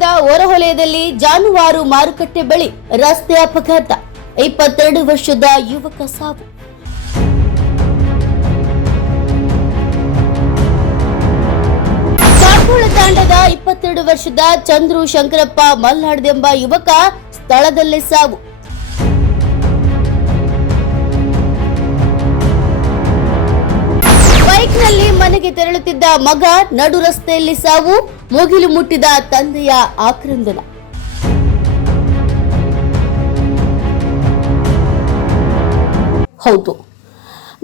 ನಗರದ ಹೊರವಲಯದಲ್ಲಿ ಜಾನುವಾರು ಮಾರುಕಟ್ಟೆ ಬಳಿ ರಸ್ತೆ ಅಪಘಾತ, 22 ವರ್ಷದ ಯುವಕ ಸಾವು. ಕಾಕೋಳ ತಾಂಡದ 22 ವರ್ಷದ ಚಂದ್ರು ಶಂಕರಪ್ಪ ಮಲ್ನಾಡ್ದೆಂಬ ಯುವಕ ಸ್ಥಳದಲ್ಲೇ ಸಾವು. ಬೈಕ್ನಲ್ಲಿ ಮನೆಗೆ ತೆರಳುತ್ತಿದ್ದ ಮಗ ನಡು ರಸ್ತೆಯಲ್ಲಿ ಸಾವು, ಮುಗಿಲು ಮುಟ್ಟಿದ ತಂದೆಯ ಆಕ್ರಂದನ. ಹೌದು,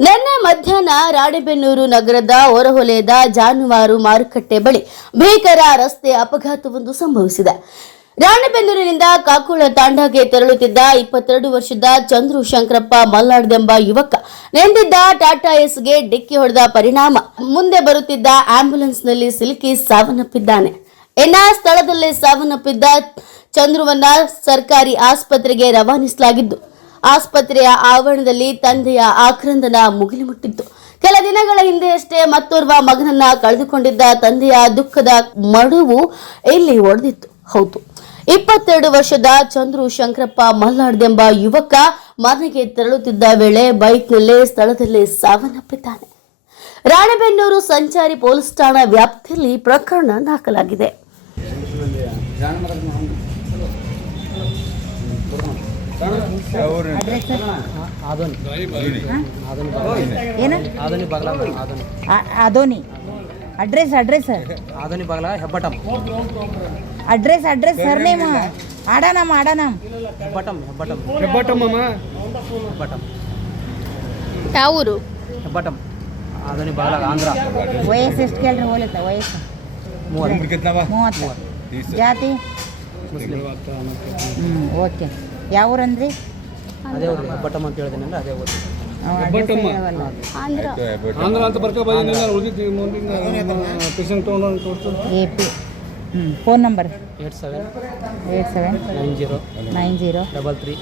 ನಿನ್ನೆ ಮಧ್ಯಾಹ್ನ ರಾಣೆಬೆನ್ನೂರು ನಗರದ ಹೊರವಲಯದ ಜಾನುವಾರು ಮಾರುಕಟ್ಟೆ ಬಳಿ ಭೀಕರ ರಸ್ತೆ ಅಪಘಾತವೊಂದು ಸಂಭವಿಸಿದೆ. ರಾಣೆಬೆನ್ನೂರಿನಿಂದ ಕಾಕೋಳ ತಾಂಡಾಗೆ ತೆರಳುತ್ತಿದ್ದ 22 ವರ್ಷದ ಚಂದ್ರು ಶಂಕರಪ್ಪ ಮಲ್ನಾಡ್ದೆಂಬ ಯುವಕ ನೆಂದಿದ್ದ ಟಾಟಾ ಎಸ್ಗೆ ಡಿಕ್ಕಿ ಹೊಡೆದ ಪರಿಣಾಮ ಮುಂದೆ ಬರುತ್ತಿದ್ದ ಆಂಬ್ಯುಲೆನ್ಸ್ನಲ್ಲಿ ಸಿಲುಕಿ ಸಾವನ್ನಪ್ಪಿದ್ದಾನೆ. ಸ್ಥಳದಲ್ಲೇ ಸಾವನ್ನಪ್ಪಿದ್ದ ಚಂದ್ರುವನ್ನ ಸರ್ಕಾರಿ ಆಸ್ಪತ್ರೆಗೆ ರವಾನಿಸಲಾಗಿದ್ದು, ಆಸ್ಪತ್ರೆಯ ಆವರಣದಲ್ಲಿ ತಂದೆಯ ಆಕ್ರಂದನ ಮುಗಿಲು ಮುಟ್ಟಿತ್ತು. ಕೆಲ ದಿನಗಳ ಹಿಂದೆಯಷ್ಟೇ ಮತ್ತೋರ್ವ ಮಗನನ್ನ ಕಳೆದುಕೊಂಡಿದ್ದ ತಂದೆಯ ದುಃಖದ ಮಡುವು ಇಲ್ಲಿ ಒಡೆದಿತ್ತು. ಹೌದು, 22 ವರ್ಷದ ಚಂದ್ರು ಶಂಕರಪ್ಪ ಮಲ್ನಾಡ್ದೆಂಬ ಯುವಕ ಮನೆಗೆ ತೆರಳುತ್ತಿದ್ದ ವೇಳೆ ಬೈಕ್ನಲ್ಲೇ ಸ್ಥಳದಲ್ಲೇ ಸಾವನ್ನಪ್ಪಿದ್ದಾನೆ. ರಾಣೆಬೆನ್ನೂರು ಸಂಚಾರಿ ಪೊಲೀಸ್ ಠಾಣಾ ವ್ಯಾಪ್ತಿಯಲ್ಲಿ ಪ್ರಕರಣ ದಾಖಲಾಗಿದೆ. ಆದೋನಿ ಅಡ್ರೆಸ್ ಆದೋನಿ ಬಗಲ ಹೆಬ್ಬಟಂ ಅಡ್ರೆಸ್ ಸರ್ನೇಮ್ ಆಡಾನಮ್ ಹೆಬ್ಬಟಂ ಅಮ್ಮ ಹೆಬ್ಬಟಂ ಯಾವ ಊರು? ಹೆಬ್ಬಟಂ ಆದೋನಿ ಬಗಲ ಆಂಧ್ರ. ವಯಸ್ಸು ಎಷ್ಟು ಕೇಳ್ರಿ? ಹೋಲತ್ತ ವಯಸ್ಸು 30. ಜಾತಿ ಮುಸ್ಲಿಂ. ಓಕೆ. ಯಾವ ಊರಂದ್ರಿ? ಅದೇ ಊರು ಹೆಬ್ಬಟಂ ಅಂತ ಹೇಳಿದೆನಲ್ಲ, ಅದೇ ಊರು. ಆಂಧ್ರ ಅಂತ AP. Phone number 87 90 33.